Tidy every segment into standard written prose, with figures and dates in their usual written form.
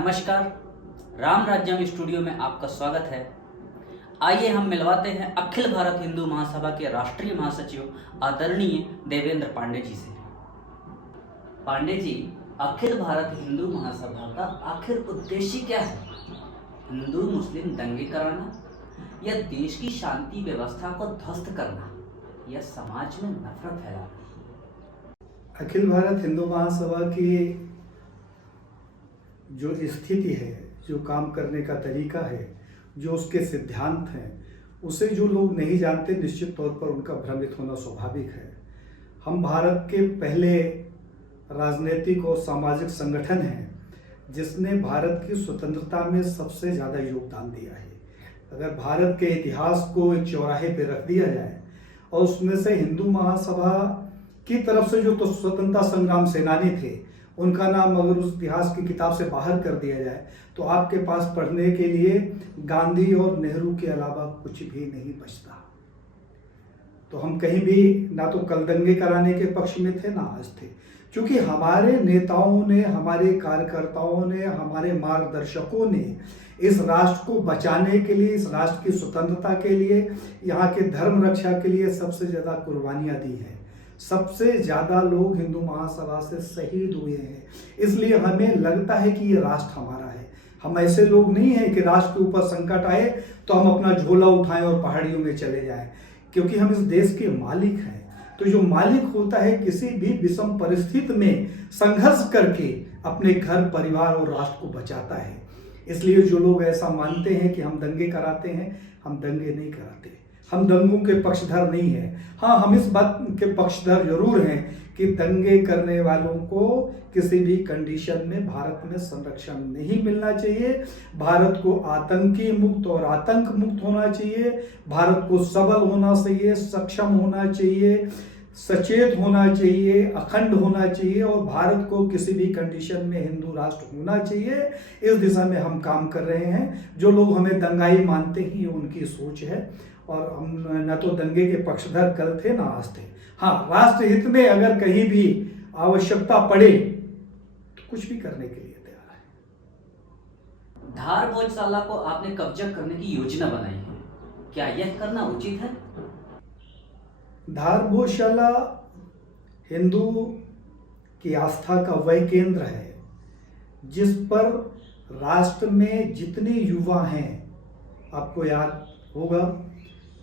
नमस्कार, राम राज्यम स्टूडियो में आपका स्वागत है। आइए हम मिलवाते हैं अखिल भारत हिंदू महासभा के राष्ट्रीय महासचिव आदरणीय देवेंद्र पांडे जी से। पांडे जी, अखिल भारत हिंदू महासभा का आखिर उद्देश्य क्या है? हिंदू मुस्लिम दंगे कराना, या देश की शांति व्यवस्था को ध्वस्त करना, या समाज में नफरत फैलाना? अखिल भारत हिंदू महासभा की जो स्थिति है, जो काम करने का तरीका है, जो उसके सिद्धांत हैं, उसे जो लोग नहीं जानते निश्चित तौर पर उनका भ्रमित होना स्वाभाविक है। हम भारत के पहले राजनीतिक और सामाजिक संगठन हैं जिसने भारत की स्वतंत्रता में सबसे ज़्यादा योगदान दिया है। अगर भारत के इतिहास को एक चौराहे पर रख दिया जाए और उसमें से हिंदू महासभा की तरफ से जो तो स्वतंत्रता संग्राम सेनानी थे उनका नाम अगर उस इतिहास की किताब से बाहर कर दिया जाए तो आपके पास पढ़ने के लिए गांधी और नेहरू के अलावा कुछ भी नहीं बचता। तो हम कहीं भी ना तो कल दंगे कराने के पक्ष में थे ना आज थे, क्योंकि हमारे नेताओं ने, हमारे कार्यकर्ताओं ने, हमारे मार्गदर्शकों ने इस राष्ट्र को बचाने के लिए, इस राष्ट्र की स्वतंत्रता के लिए, यहाँ के धर्म रक्षा के लिए सबसे ज़्यादा कुर्बानियाँ दी हैं। सबसे ज़्यादा लोग हिंदू महासभा से शहीद हुए हैं। इसलिए हमें लगता है कि ये राष्ट्र हमारा है। हम ऐसे लोग नहीं हैं कि राष्ट्र के ऊपर संकट आए तो हम अपना झोला उठाएं और पहाड़ियों में चले जाएं, क्योंकि हम इस देश के मालिक हैं। तो जो मालिक होता है किसी भी विषम परिस्थिति में संघर्ष करके अपने घर, परिवार और राष्ट्र को बचाता है। इसलिए जो लोग ऐसा मानते हैं कि हम दंगे कराते हैं, हम दंगे नहीं कराते। हम दंगों के पक्षधर नहीं हैं। हाँ, हम इस बात के पक्षधर जरूर हैं कि दंगे करने वालों को किसी भी कंडीशन में भारत में संरक्षण नहीं मिलना चाहिए। भारत को आतंकी मुक्त और आतंक मुक्त होना चाहिए। भारत को सबल होना चाहिए, सक्षम होना चाहिए, सचेत होना चाहिए, अखंड होना चाहिए और भारत को किसी भी कंडीशन में हिंदू राष्ट्र होना चाहिए। इस दिशा में हम काम कर रहे हैं। जो लोग हमें दंगाई मानते हैं ये उनकी सोच है और हम न तो दंगे के पक्षधर कल थे ना आज थे। हाँ, राष्ट्र हित में अगर कहीं भी आवश्यकता पड़े तो कुछ भी करने के लिए तैयार है। धार भोजशाला को आपने कब्जा करने की योजना बनाई है, क्या यह करना उचित है? धार भोजशाला हिंदू की आस्था का वह केंद्र है जिस पर राष्ट्र में जितने युवा हैं, आपको याद होगा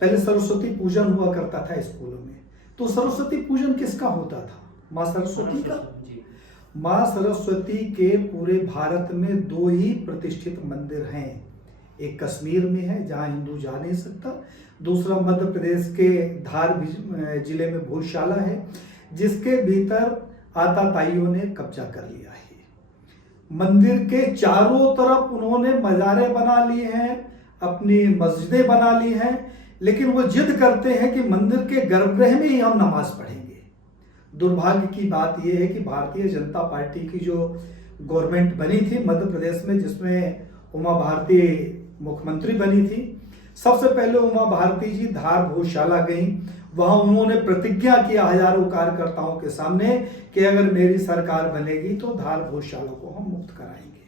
पहले सरस्वती पूजन हुआ करता था स्कूलों में। तो सरस्वती पूजन किसका होता था? माँ सरस्वती का। माँ सरस्वती के पूरे भारत में दो ही प्रतिष्ठित मंदिर हैं। एक कश्मीर में है जहाँ हिंदू जा नहीं सकता, दूसरा मध्य प्रदेश के धार जिले में भोजशाला है जिसके भीतर आताताइयों ने कब्जा कर लिया है। मंदिर के चारों तरफ उन्होंने मज़ारें बना ली हैं, अपनी मस्जिदें बना ली हैं, लेकिन वो जिद करते हैं कि मंदिर के गर्भगृह में ही हम नमाज पढ़ेंगे। दुर्भाग्य की बात यह है कि भारतीय जनता पार्टी की जो गवर्नमेंट बनी थी मध्य प्रदेश में, जिसमें उमा भारती मुख्यमंत्री बनी थी, सबसे पहले उमा भारती जी धार भोजशाला गई। वहां उन्होंने प्रतिज्ञा किया हजारों कार्यकर्ताओं के सामने कि अगर मेरी सरकार बनेगी तो धार भोजशाला को हम मुक्त कराएंगे।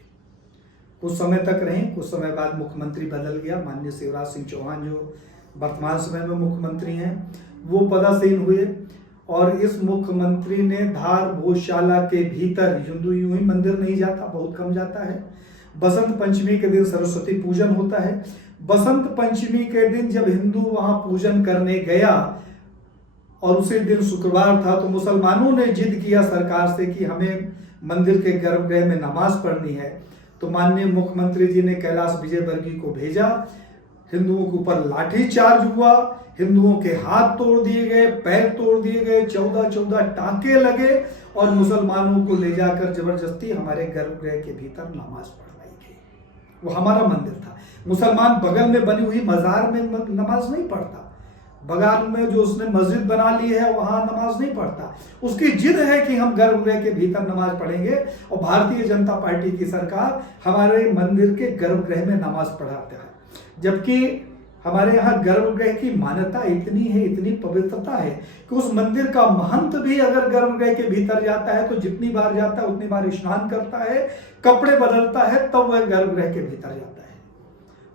कुछ समय तक रही, कुछ समय बाद मुख्यमंत्री बदल गया। माननीय शिवराज सिंह चौहान जो वर्तमान समय में मुख्यमंत्री हैं वो पदासीन हुए और इस मुख्यमंत्री ने धार भोजशाला के भीतर, यूं ही मंदिर नहीं जाता, बहुत कम जाता है। बसंत पंचमी के दिन सरस्वती पूजन होता है। बसंत पंचमी के दिन जब हिंदू वहां पूजन करने गया और उसी दिन शुक्रवार था तो मुसलमानों ने जिद किया सरकार से कि हमें मंदिर के गर्भगृह में नमाज पढ़नी है। तो माननीय मुख्यमंत्री जी ने कैलाश विजयवर्गीय को भेजा। हिंदुओं के ऊपर लाठीचार्ज हुआ, हिंदुओं के हाथ तोड़ दिए गए, पैर तोड़ दिए गए, 14 टांके लगे और मुसलमानों को ले जाकर जबरदस्ती हमारे गर्भगृह के भीतर नमाज पढ़वाई गई। वो हमारा मंदिर था। मुसलमान बगल में बनी हुई मजार में नमाज नहीं पढ़ता, बगल में जो उसने मस्जिद बना ली है वहां नमाज नहीं पढ़ता। उसकी जिद है कि हम गर्भगृह के भीतर नमाज पढ़ेंगे और भारतीय जनता पार्टी की सरकार हमारे मंदिर के गर्भगृह में नमाज पढ़ाता है। जबकि हमारे यहाँ गर्भगृह की मान्यता इतनी है, इतनी पवित्रता है कि उस मंदिर का महंत भी अगर गर्भगृह के भीतर जाता है तो जितनी बार जाता है उतनी बार स्नान करता है, कपड़े बदलता है, तब वह गर्भगृह के भीतर जाता है।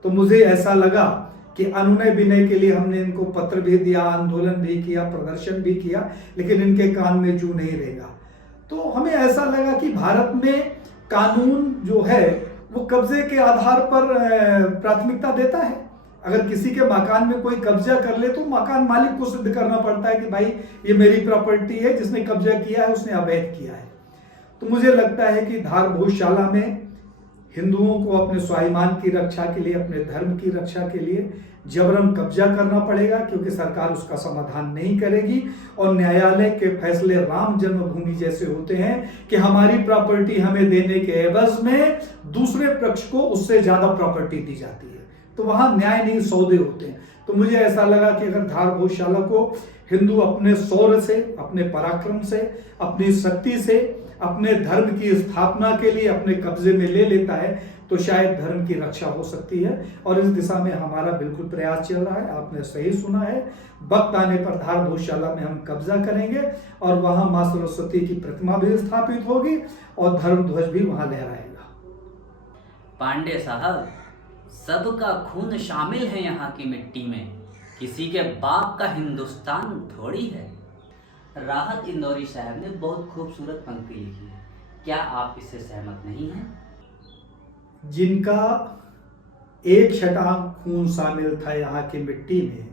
तो मुझे ऐसा लगा कि अनुनय विनय के लिए हमने इनको पत्र भी दिया, आंदोलन भी किया, प्रदर्शन भी किया, लेकिन इनके कान में जू नहीं रहेगा। तो हमें ऐसा लगा कि भारत में कानून जो है वो कब्जे के आधार पर प्राथमिकता देता है। अगर किसी के मकान में कोई कब्जा कर ले तो मकान मालिक को सिद्ध करना पड़ता है कि भाई ये मेरी प्रॉपर्टी है, जिसने कब्जा किया है उसने अवैध किया है। तो मुझे लगता है कि धार भोजशाला में हिंदुओं को अपने स्वाभिमान की रक्षा के लिए, अपने धर्म की रक्षा के लिए जबरन कब्जा करना पड़ेगा, क्योंकि सरकार उसका समाधान नहीं करेगी। और न्यायालय के फैसले राम जन्मभूमि जैसे होते हैं कि हमारी प्रॉपर्टी हमें देने के एवज में दूसरे पक्ष को उससे ज्यादा प्रॉपर्टी दी जाती है। तो वहां न्याय नहीं, सौदे होते हैं। तो मुझे ऐसा लगा कि अगर धार भोजशाला को हिंदू अपने शौर्य से, अपने पराक्रम से, अपनी शक्ति से, अपने धर्म की स्थापना के लिए अपने कब्जे में ले लेता है तो शायद धर्म की रक्षा हो सकती है। और इस दिशा में हमारा बिल्कुल प्रयास चल रहा है। आपने सही सुना है, वक्त आने पर धार भोजशाला में हम कब्जा करेंगे और वहां मां सरस्वती की प्रतिमा भी स्थापित होगी और धर्म ध्वज भी वहां लहराएगा। पांडे साहब, सबका खून शामिल है यहाँ की मिट्टी में, किसी के बाप का हिंदुस्तान थोड़ी है। राहत इंदौरी साहब ने बहुत खूबसूरत पंक्ति लिखी है, क्या आप इससे सहमत नहीं हैं? जिनका एक छटांग खून शामिल था यहाँ की मिट्टी में,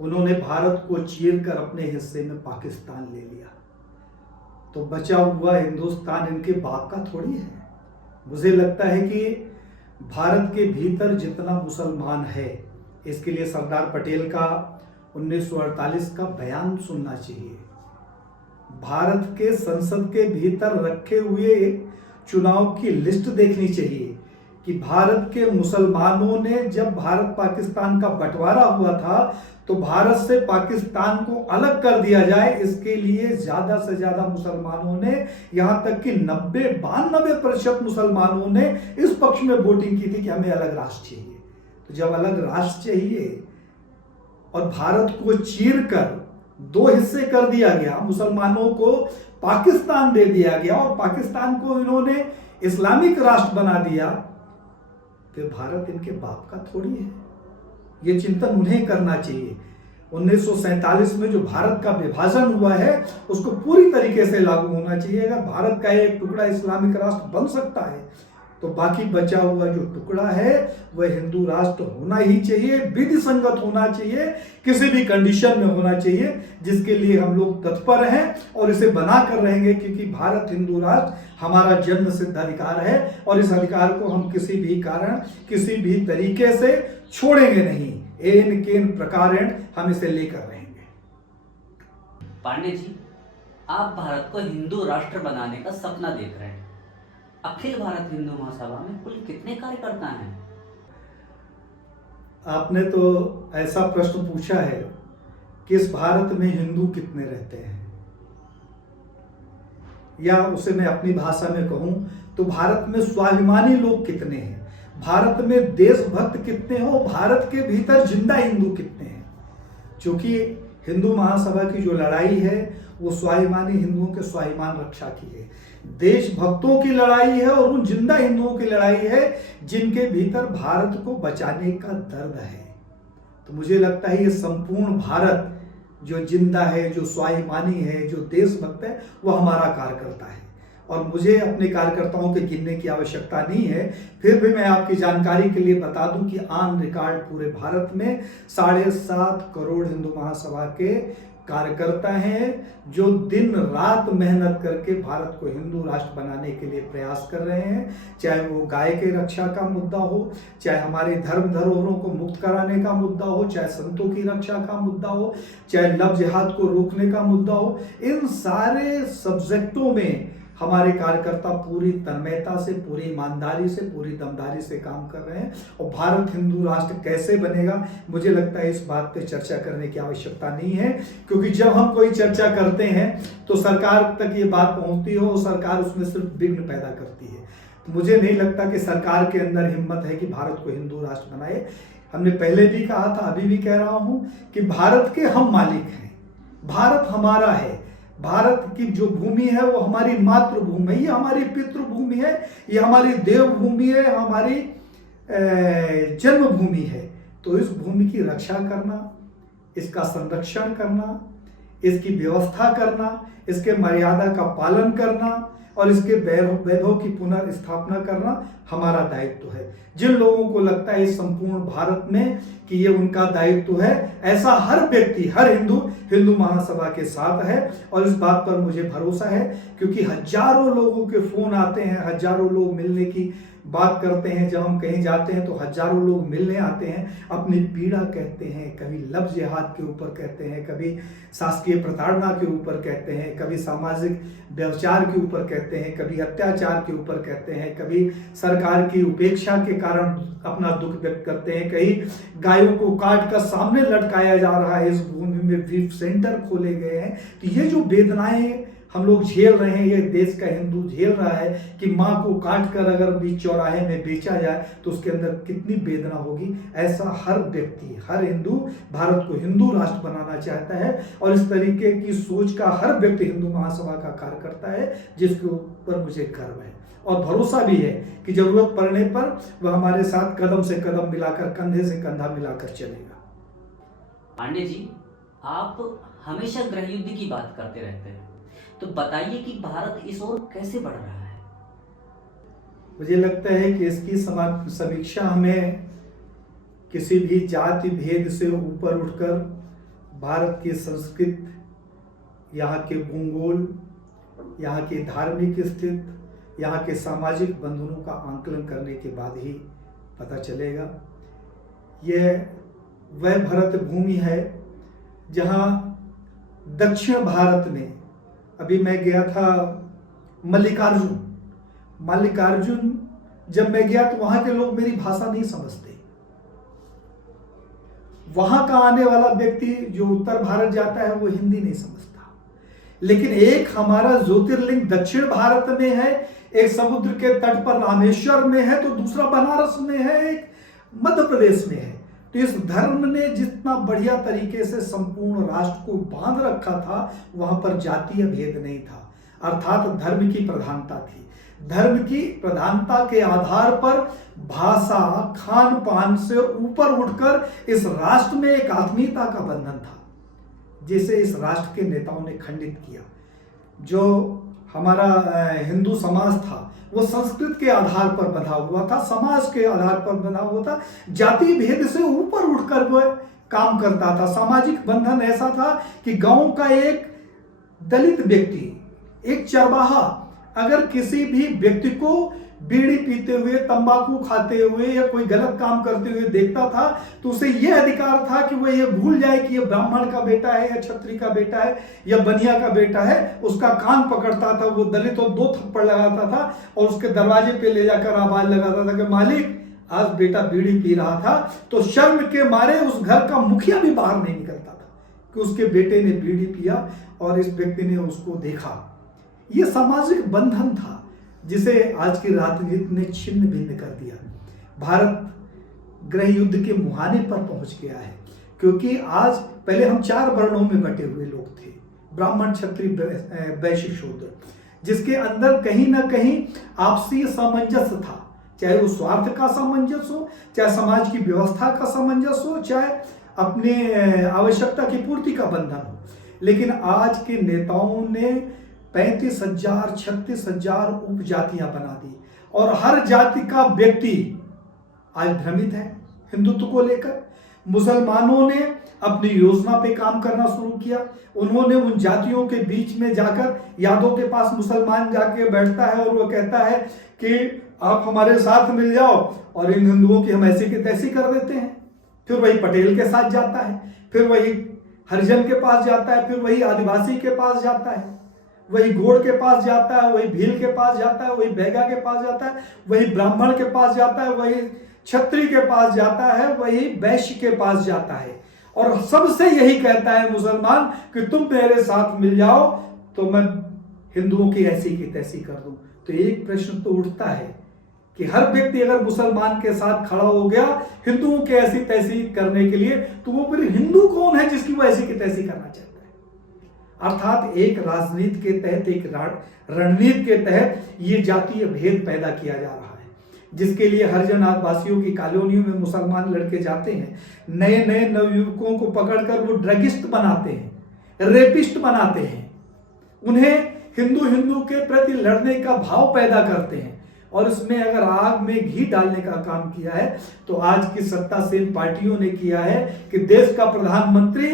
उन्होंने भारत को चीर कर अपने हिस्से में पाकिस्तान ले लिया। तो बचा हुआ हिंदुस्तान इनके बाप का थोड़ी है। मुझे लगता है कि भारत के भीतर जितना मुसलमान है, इसके लिए सरदार पटेल का 1948 का बयान सुनना चाहिए। भारत के संसद के भीतर रखे हुए चुनाव की लिस्ट देखनी चाहिए कि भारत के मुसलमानों ने, जब भारत पाकिस्तान का बंटवारा हुआ था तो भारत से पाकिस्तान को अलग कर दिया जाए, इसके लिए ज्यादा से ज्यादा मुसलमानों ने, यहां तक कि 92% मुसलमानों ने इस पक्ष में वोटिंग की थी कि हमें अलग राष्ट्र चाहिए। तो जब अलग राष्ट्र चाहिए और भारत को चीर कर 2 हिस्से कर दिया गया, मुसलमानों को पाकिस्तान दे दिया गया और पाकिस्तान को इन्होंने इस्लामिक राष्ट्र बना दिया, फिर भारत इनके बाप का थोड़ी है। ये चिंतन उन्हें करना चाहिए। 1947 में जो भारत का विभाजन हुआ है उसको पूरी तरीके से लागू होना चाहिए। अगर भारत का एक टुकड़ा इस्लामिक राष्ट्र बन सकता है तो बाकी बचा हुआ जो टुकड़ा है वह हिंदू राष्ट्र होना ही चाहिए, विधि संगत होना चाहिए, किसी भी कंडीशन में होना चाहिए, जिसके लिए हम लोग तत्पर हैं और इसे बना कर रहेंगे, क्योंकि भारत हिंदू राष्ट्र हमारा जन्म सिद्ध अधिकार है और इस अधिकार को हम किसी भी कारण, किसी भी तरीके से छोड़ेंगे नहीं। एन केन प्रकारेण हम इसे लेकर रहेंगे। पांडे जी, आप भारत को हिंदू राष्ट्र बनाने का सपना देख रहे हैं। अखिल भारत हिंदू महासभा में कुल कितने कार्यकर्ता हैं? आपने तो ऐसा प्रश्न पूछा है कि इस भारत में हिंदू कितने रहते हैं, या उसे मैं अपनी भाषा में कहूं तो भारत में स्वाभिमानी लोग कितने हैं, भारत में देशभक्त कितने हो, भारत के भीतर जिंदा हिंदू कितने हैं। क्योंकि हिंदू महासभा की जो लड़ाई है वो स्वाभिमानी हिंदुओं के स्वाभिमान रक्षा की है, देशभक्तों की लड़ाई है और उन जिंदा हिंदुओं की लड़ाई है जिनके भीतर भारत को बचाने का दर्द है। तो मुझे लगता है ये संपूर्ण भारत जो जिंदा है, जो स्वाभिमानी है, जो देशभक्त है, वो हमारा कार्यकर्ता है। और मुझे अपने कार्यकर्ताओं के गिनने की आवश्यकता नहीं है, फिर भी मैं आपकी जानकारी के लिए बता दूं कि ऑन रिकॉर्ड पूरे भारत में 7.5 करोड़ हिंदू महासभा के कार्यकर्ता हैं जो दिन रात मेहनत करके भारत को हिंदू राष्ट्र बनाने के लिए प्रयास कर रहे हैं। चाहे वो गाय के रक्षा का मुद्दा हो, चाहे हमारे धर्म धरोहरों को मुक्त कराने का मुद्दा हो, चाहे संतों की रक्षा का मुद्दा हो, चाहे लव जिहाद को रोकने का मुद्दा हो, इन सारे सब्जेक्टों में हमारे कार्यकर्ता पूरी तन्मयता से, पूरी ईमानदारी से, पूरी दमदारी से काम कर रहे हैं। और भारत हिंदू राष्ट्र कैसे बनेगा, मुझे लगता है इस बात पे चर्चा करने की आवश्यकता नहीं है, क्योंकि जब हम कोई चर्चा करते हैं तो सरकार तक ये बात पहुंचती हो, सरकार उसमें सिर्फ विघ्न पैदा करती है। तो मुझे नहीं लगता कि सरकार के अंदर हिम्मत है कि भारत को हिंदू राष्ट्र बनाए। हमने पहले भी कहा था, अभी भी कह रहा हूं कि भारत के हम मालिक हैं, भारत हमारा है। भारत की जो भूमि है वो हमारी मातृभूमि है, ये हमारी पितृभूमि है, ये हमारी देवभूमि है, हमारी जन्मभूमि है। तो इस भूमि की रक्षा करना, इसका संरक्षण करना, इसकी व्यवस्था करना, इसके मर्यादा का पालन करना और इसके वैभव की पुनर्स्थापना करना हमारा दायित्व है। जिन लोगों को लगता है इस संपूर्ण भारत में कि ये उनका दायित्व है, ऐसा हर व्यक्ति, हर हिंदू महासभा के साथ है। और इस बात पर मुझे भरोसा है, क्योंकि हजारों लोगों के फोन आते हैं, हजारों लोग मिलने की बात करते हैं। जब हम कहीं जाते हैं तो हजारों लोग मिलने आते हैं, अपनी पीड़ा कहते हैं, कभी लफ्ज़ जिहाद के ऊपर कहते हैं, कभी शासकीय प्रताड़ना के ऊपर कहते हैं, कभी सामाजिक व्यवचार के ऊपर कहते हैं, कभी अत्याचार के ऊपर कहते हैं, कभी सरकार की उपेक्षा के कारण अपना दुख व्यक्त करते हैं, कहीं गायों को काट कर सामने लटकाया जा रहा है, इस भूमि में बीफ सेंटर खोले गए हैं। तो ये जो वेदनाएं हम लोग झेल रहे हैं, ये देश का हिंदू झेल रहा है कि माँ को काट कर अगर बीच चौराहे में बेचा जाए तो उसके अंदर कितनी वेदना होगी। ऐसा हर व्यक्ति, हर हिंदू भारत को हिंदू राष्ट्र बनाना चाहता है और इस तरीके की सोच का हर व्यक्ति हिंदू महासभा का कार्य करता है, जिसके ऊपर मुझे गर्व है और भरोसा भी है कि जरूरत पड़ने पर वह हमारे साथ कदम से कदम मिलाकर, कंधे से कंधा मिलाकर चलेगा। पांडे जी, आप हमेशा गृह युद्ध की बात करते रहते हैं, तो बताइए कि भारत इस ओर कैसे बढ़ रहा है। मुझे लगता है कि इसकी समीक्षा हमें किसी भी जाति भेद से ऊपर उठकर भारत की संस्कृति, यहाँ के भूगोल, यहाँ की धार्मिक स्थिति, यहाँ के सामाजिक बंधनों का आंकलन करने के बाद ही पता चलेगा। यह वह भरत भूमि है जहाँ दक्षिण भारत में, अभी मैं गया था मल्लिकार्जुन जब मैं गया तो वहां के लोग मेरी भाषा नहीं समझते। वहां का आने वाला व्यक्ति जो उत्तर भारत जाता है वो हिंदी नहीं समझता। लेकिन एक हमारा ज्योतिर्लिंग दक्षिण भारत में है, एक समुद्र के तट पर रामेश्वर में है, तो दूसरा बनारस में है, एक मध्य प्रदेश में है। तो इस धर्म ने जितना बढ़िया तरीके से संपूर्ण राष्ट्र को बांध रखा था, वहां पर जातीय भेद नहीं था, अर्थात धर्म की प्रधानता थी। धर्म की प्रधानता के आधार पर भाषा, खान पान से ऊपर उठकर इस राष्ट्र में एक आत्मीयता का बंधन था, जिसे इस राष्ट्र के नेताओं ने खंडित किया। जो हमारा हिंदू समाज था वो संस्कृत के आधार पर बंधा हुआ था, समाज के आधार पर बंधा हुआ था, जाति भेद से ऊपर उठकर वह काम करता था। सामाजिक बंधन ऐसा था कि गांव का एक दलित व्यक्ति, एक चरवाहा अगर किसी भी व्यक्ति को बीड़ी पीते हुए, तंबाकू खाते हुए या कोई गलत काम करते हुए देखता था तो उसे यह अधिकार था कि वह यह भूल जाए कि यह ब्राह्मण का बेटा है या क्षत्रिय का बेटा है या बनिया का बेटा है। उसका कान पकड़ता था वो दलित और 2 थप्पड़ लगाता था और उसके दरवाजे पे ले जाकर आवाज लगाता था कि मालिक आज बेटा बीड़ी पी रहा था। तो शर्म के मारे उस घर का मुखिया भी बाहर नहीं निकलता था कि उसके बेटे ने बीड़ी पिया और इस व्यक्ति ने उसको देखा। यह सामाजिक बंधन था जिसे आज की राजनीति ने छिन्न भिन्न कर दिया। भारत गृह युद्ध के मुहाने पर पहुंच गया है, क्योंकि आज पहले हम 4 वर्णों में बटे हुए लोग थे, ब्राह्मण, क्षत्रिय, वैश्य, शूद्र, जिसके अंदर कहीं ना कहीं आपसी सामंजस्य था, चाहे वो स्वार्थ का सामंजस्य हो, चाहे समाज की व्यवस्था का सामंजस्य हो, चाहे अपने आवश्यकता की पूर्ति का बंधन हो। लेकिन आज के नेताओं ने 35,000 36,000 उपजातियां बना दी और हर जाति का व्यक्ति आज भ्रमित है हिंदुत्व को लेकर। मुसलमानों ने अपनी योजना पे काम करना शुरू किया। उन्होंने उन जातियों के बीच में जाकर, यादव के पास मुसलमान जाके बैठता है और वो कहता है कि आप हमारे साथ मिल जाओ और इन हिंदुओं की हम ऐसी की तैसी कर देते हैं। फिर वही पटेल के साथ जाता है, फिर वही हरिजन के पास जाता है, फिर वही आदिवासी के पास जाता है, वही गोड़ के पास जाता है, वही भील के पास जाता है, वही बैगा के पास जाता है, वही ब्राह्मण के पास जाता है, वही क्षत्रिय के पास जाता है, वही वैश्य के पास जाता है और सबसे यही कहता है मुसलमान कि तुम मेरे साथ मिल जाओ तो मैं हिंदुओं की ऐसी की तैसी कर दूं। तो एक प्रश्न तो उठता है कि हर व्यक्ति अगर मुसलमान के साथ खड़ा हो गया हिंदुओं के ऐसी तैसी करने के लिए, तो वो फिर हिंदू कौन है जिसकी वो ऐसी की तैसी करना चाहता है। अर्थात एक राजनीति के तहत, एक रणनीति के तहत ये जातीय भेद पैदा किया जा रहा है, जिसके लिए हरिजन आदिवासियों की कॉलोनियों में मुसलमान लड़के जाते हैं, नए नए नवयुवकों को पकड़कर वो ड्रगिस्ट बनाते हैं, रेपिस्ट बनाते हैं, उन्हें हिंदू हिंदू के प्रति लड़ने का भाव पैदा करते हैं। और इसमें अगर आग में घी डालने का काम किया है तो आज की सत्तासीन पार्टियों ने किया है कि देश का प्रधानमंत्री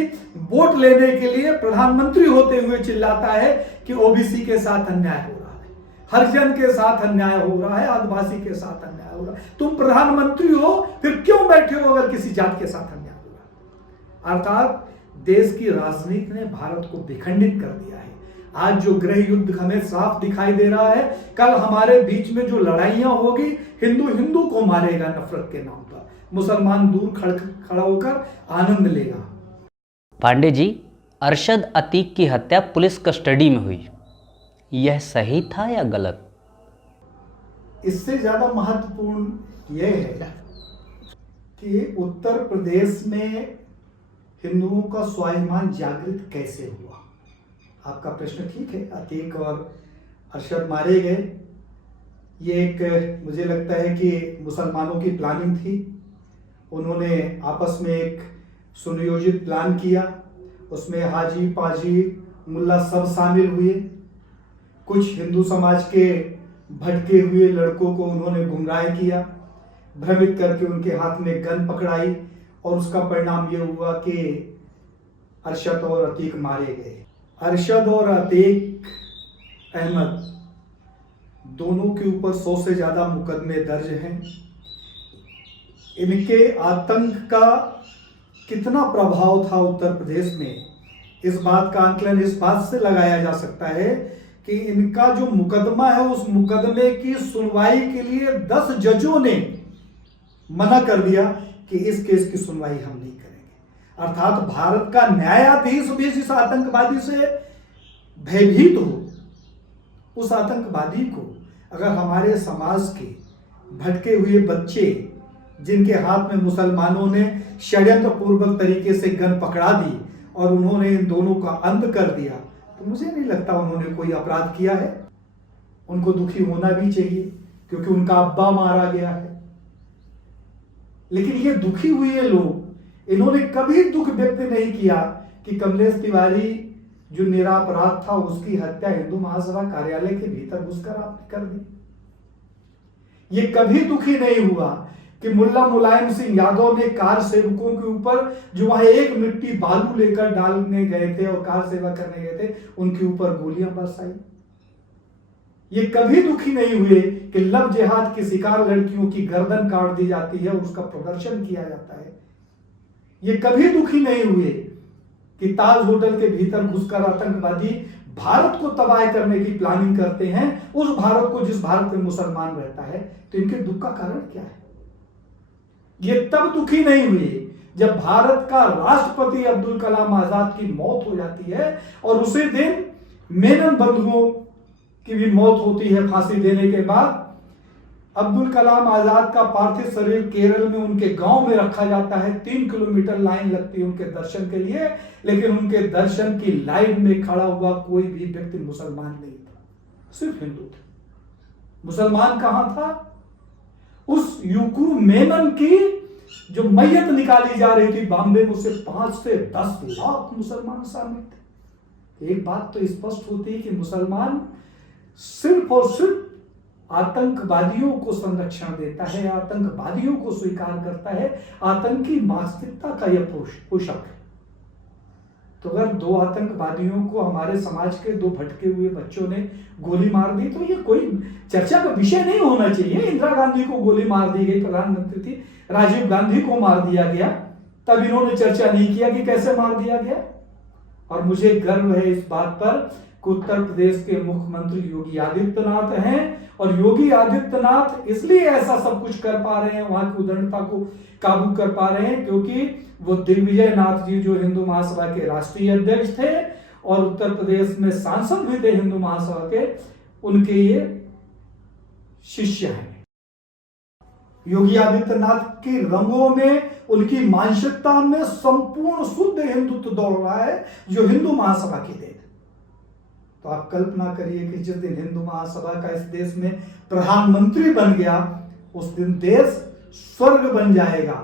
वोट लेने के लिए प्रधानमंत्री होते हुए चिल्लाता है कि ओबीसी के साथ अन्याय हो रहा है, हरिजन के साथ अन्याय हो रहा है, आदिवासी के साथ अन्याय हो रहा है। तुम प्रधानमंत्री हो, फिर क्यों बैठे हो अगर किसी जात के साथ अन्याय हो रहा है। अर्थात देश की राजनीति ने भारत को विखंडित कर दिया है। आज जो गृह युद्ध हमें साफ दिखाई दे रहा है, कल हमारे बीच में जो लड़ाइयां होगी, हिंदू हिंदू को मारेगा नफरत के नाम पर, मुसलमान दूर खड़ा होकर आनंद लेगा। पांडे जी, अरशद अतीक की हत्या पुलिस कस्टडी में हुई, यह सही था या गलत? इससे ज्यादा महत्वपूर्ण यह है कि उत्तर प्रदेश में हिंदुओं का स्वाभिमान जागृत कैसे हुआ। आपका प्रश्न ठीक है, अतीक और अरशद मारे गए, ये एक मुझे लगता है कि मुसलमानों की प्लानिंग थी। उन्होंने आपस में एक सुनियोजित प्लान किया, उसमें हाजी पाजी मुल्ला सब शामिल हुए। कुछ हिंदू समाज के भटके हुए लड़कों को उन्होंने गुमराह किया, भ्रमित करके उनके हाथ में गन पकड़ाई, और उसका परिणाम ये हुआ कि अरशद और अतीक मारे गए। अरशद और अतीक अहमद दोनों के ऊपर 100 से ज्यादा मुकदमे दर्ज हैं। इनके आतंक का कितना प्रभाव था उत्तर प्रदेश में, इस बात का आंकलन इस बात से लगाया जा सकता है कि इनका जो मुकदमा है, उस मुकदमे की सुनवाई के लिए 10 जजों ने मना कर दिया कि इस केस की सुनवाई हम नहीं करेंगे। अर्थात भारत का न्यायाधीश भी इस आतंकवादी से भयभीत हो, उस आतंकवादी को अगर हमारे समाज के भटके हुए बच्चे, जिनके हाथ में मुसलमानों ने षड्यंत्र पूर्वक तरीके से गन पकड़ा दी और उन्होंने इन दोनों का अंत कर दिया, तो मुझे नहीं लगता उन्होंने कोई अपराध किया है। उनको दुखी होना भी चाहिए क्योंकि उनका अब्बा मारा गया है। लेकिन ये दुखी हुए लोग, इन्होंने कभी दुख व्यक्त नहीं किया कि कमलेश तिवारी जो निरापराध था उसकी हत्या हिंदू महासभा कार्यालय के भीतर घुसकर आपने कर दी। ये कभी दुखी नहीं हुआ कि मुल्ला मुलायम सिंह यादव ने कार सेवकों के ऊपर, जो वहां एक मिट्टी बालू लेकर डालने गए थे और कार सेवा करने गए थे, उनके ऊपर गोलियां बरसाई। ये कभी दुखी नहीं हुए कि लव जिहाद की शिकार लड़कियों की गर्दन काट दी जाती है और उसका प्रदर्शन किया जाता है। ये कभी दुखी नहीं हुए कि ताज होटल के भीतर घुसकर आतंकवादी भारत को तबाह करने की प्लानिंग करते हैं, उस भारत को जिस भारत में मुसलमान रहता है। तो इनके दुख का कारण क्या है? ये तब दुखी नहीं हुए जब भारत का राष्ट्रपति अब्दुल कलाम आजाद की मौत हो जाती है और उसी दिन मेनन बंधुओं की भी मौत होती है फांसी देने के बाद। अब्दुल कलाम आजाद का पार्थिव शरीर केरल में उनके गांव में रखा जाता है। 3 किलोमीटर लाइन लगती है उनके दर्शन के लिए, लेकिन उनके दर्शन की लाइन में खड़ा हुआ कोई भी व्यक्ति मुसलमान नहीं था, सिर्फ हिंदू थे। मुसलमान कहां था? उस यूकू मेनन की जो मैयत निकाली जा रही थी बॉम्बे में, उसे 5 से 10 लाख मुसलमान शामिल थे। एक बात तो स्पष्ट होती है कि मुसलमान सिर्फ और सिर्फ आतंकवादियों को संरक्षण देता है, आतंकवादियों को स्वीकार करता है, आतंकी मानसिकता का यह पोषक है। तो अगर 2 आतंकवादियों को हमारे समाज के 2 भटके हुए बच्चों ने गोली मार दी तो ये कोई चर्चा का विषय नहीं होना चाहिए। इंदिरा गांधी को गोली मार दी गई, प्रधानमंत्री थी, राजीव गांधी को मार दिया गया, तब इन्होंने चर्चा नहीं किया कि कैसे मार दिया गया। और मुझे गर्व है इस बात पर कि उत्तर प्रदेश के मुख्यमंत्री योगी आदित्यनाथ हैं, और योगी आदित्यनाथ इसलिए ऐसा सब कुछ कर पा रहे हैं, वहां की उद्दंडता को काबू कर पा रहे हैं, क्योंकि वो दिग्विजय नाथ जी जो हिंदू महासभा के राष्ट्रीय अध्यक्ष थे और उत्तर प्रदेश में सांसद भी थे हिंदू महासभा के, उनके ये शिष्य हैं। योगी आदित्यनाथ के रंगों में, उनकी मानसिकता में संपूर्ण शुद्ध हिंदुत्व दौड़ रहा है, जो हिंदू महासभा की देन। तो आप कल्पना करिए कि जिस दिन हिंदू महासभा का इस देश में प्रधानमंत्री बन गया, उस दिन देश स्वर्ग बन जाएगा,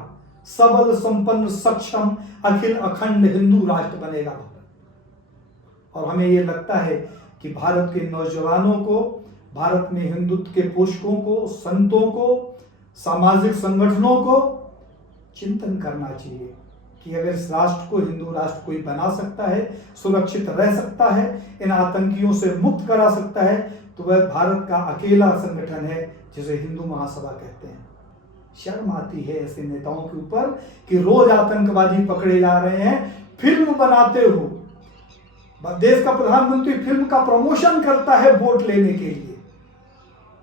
सबल संपन्न सक्षम अखिल अखंड हिंदू राष्ट्र बनेगा भारत। और हमें ये लगता है कि भारत के नौजवानों को, भारत में हिंदुत्व के पोषकों को, संतों को, सामाजिक संगठनों को चिंतन करना चाहिए कि अगर इस राष्ट्र को हिंदू राष्ट्र कोई बना सकता है, सुरक्षित रह सकता है, इन आतंकियों से मुक्त करा सकता है, तो वह भारत का अकेला संगठन है जिसे हिंदू महासभा कहते हैं। शर्म आती है ऐसे नेताओं के ऊपर कि रोज आतंकवादी पकड़े जा रहे हैं, फिल्म बनाते हो। देश का प्रधानमंत्री फिल्म का प्रमोशन करता है वोट लेने के लिए,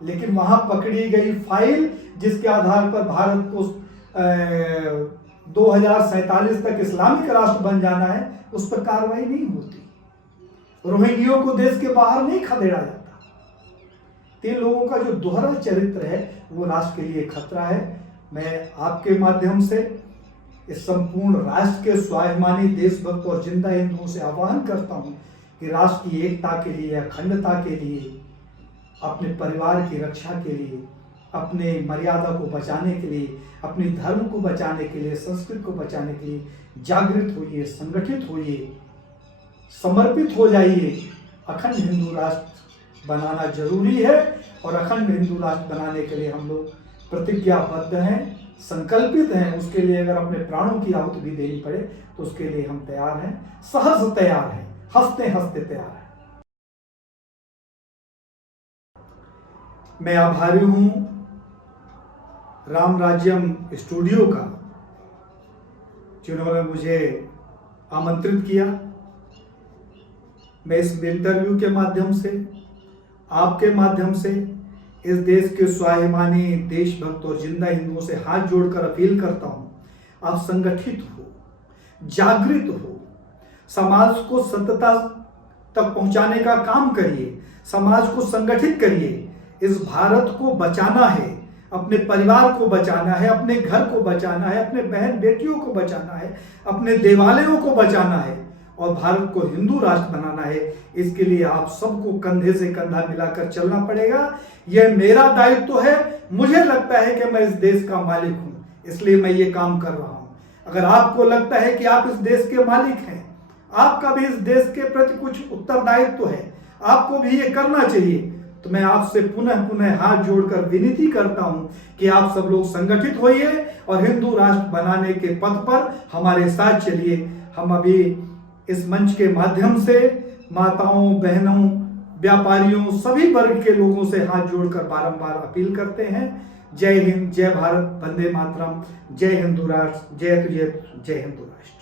लेकिन वहां पकड़ी गई फाइल जिसके आधार पर भारत को 2047 तक इस्लामिक राष्ट्र बन जाना है, उस पर कार्रवाई नहीं होती। रोहिंग्यों को देश के बाहर नहीं खदेड़ा जाता। तीन लोगों का जो दोहरा चरित्र है वो राष्ट्र के लिए खतरा है। मैं आपके माध्यम से इस संपूर्ण राष्ट्र के स्वाभिमानी देशभक्त और जिंदा हिंदुओं से आह्वान करता हूं कि राष्ट्र की एकता के लिए, अखंडता के लिए, अपने परिवार की रक्षा के लिए, अपने मर्यादा को बचाने के लिए, अपने धर्म को बचाने के लिए, संस्कृति को बचाने के लिए जागृत होइए, संगठित होइए, समर्पित हो जाइए। अखंड हिंदू राष्ट्र बनाना जरूरी है और अखंड हिंदू राष्ट्र बनाने के लिए हम लोग प्रतिज्ञाबद्ध हैं, संकल्पित हैं। उसके लिए अगर अपने प्राणों की आहुति भी देनी पड़े तो उसके लिए हम तैयार हैं, सहज तैयार हैं, हंसते हंसते तैयार हैं। मैं आभारी हूं राम राज्यम स्टूडियो का, जिन्होंने मुझे आमंत्रित किया। मैं इस इंटरव्यू के माध्यम से, आपके माध्यम से इस देश के स्वाभिमानी देशभक्त और जिंदा हिंदुओं से हाथ जोड़कर अपील करता हूं, आप संगठित हो, जागृत हो, समाज को सत्यता तक पहुंचाने का काम करिए, समाज को संगठित करिए। इस भारत को बचाना है, अपने परिवार को बचाना है, अपने घर को बचाना है, अपने बहन बेटियों को बचाना है, अपने देवालयों को बचाना है और भारत को हिंदू राष्ट्र बनाना है। इसके लिए आप सबको कंधे से कंधा मिलाकर चलना पड़ेगा। यह मेरा दायित्व है। मुझे लगता है कि मैं इस देश का मालिक हूं, इसलिए मैं ये काम कर रहा हूं। अगर आपको लगता है कि आप इस देश के मालिक हैं, आपका भी इस देश के प्रति कुछ उत्तरदायित्व है, आपको भी ये करना चाहिए, तो मैं आपसे पुनः पुनः हाथ जोड़कर विनती करता हूं कि आप सब लोग संगठित होइए और हिंदू राष्ट्र बनाने के पथ पर हमारे साथ चलिए। हम अभी इस मंच के माध्यम से माताओं, बहनों, व्यापारियों, सभी वर्ग के लोगों से हाथ जोड़कर बारंबार अपील करते हैं। जय हिंद, जय भारत, वंदे मातरम, जय हिंदू राष्ट्र, जय हिंदू राष्ट्र।